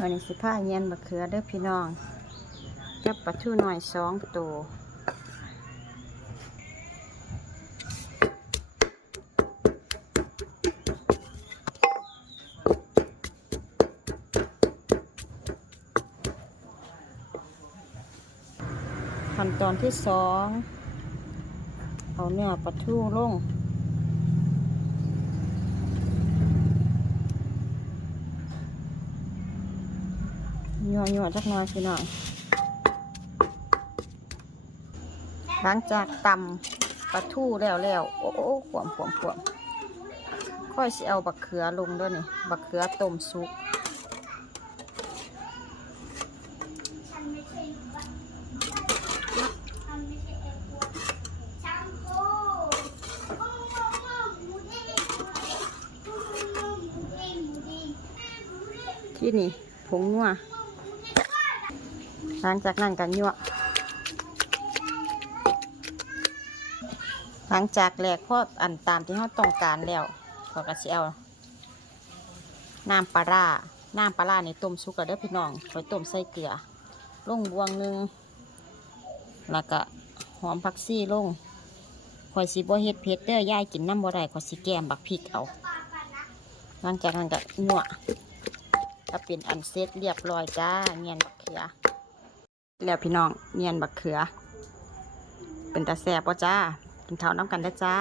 วันนี้สิผ้าเย็นบักเขือเด้อพี่น้องกับปลาทูหน่อย2 ตัวขั้นตอนที่2เอาเนื้อปลาทูลงยั่วๆจักหน่อยพี่น้องหลังจากตำปลาทูแล้วโอ้ขวมค่อยสิเอาบักเขือลงด้วยนี่บักเขือต้มสุกที่นี่ผงนัวหลังจากนั้นกันยั่วหลังจากแหลกพออันตามที่เราต้องการแล้วเราก็สิเอาน้ำปลาร้านี่ต้มสุกแล้วเด้อพี่น้องไว้ต้มใส่เกลือลงบวงหนึ่งแล้วก็หอมผักชีลงข่อยสิบ่เฮ็ดเผ็ดเด้อยายกินน้ำบ่ได้ข่อยสิแกมบักพริกเอาหลังจากนั้นก็ยั่วก็เป็นอันเสร็จเรียบร้อยจ้าเนียนบักเขือแล้วพี่น้องเนียนบักเขือเป็นตาแซ่บป่ะจ้ากินข้าวน้ำกันได้จ้า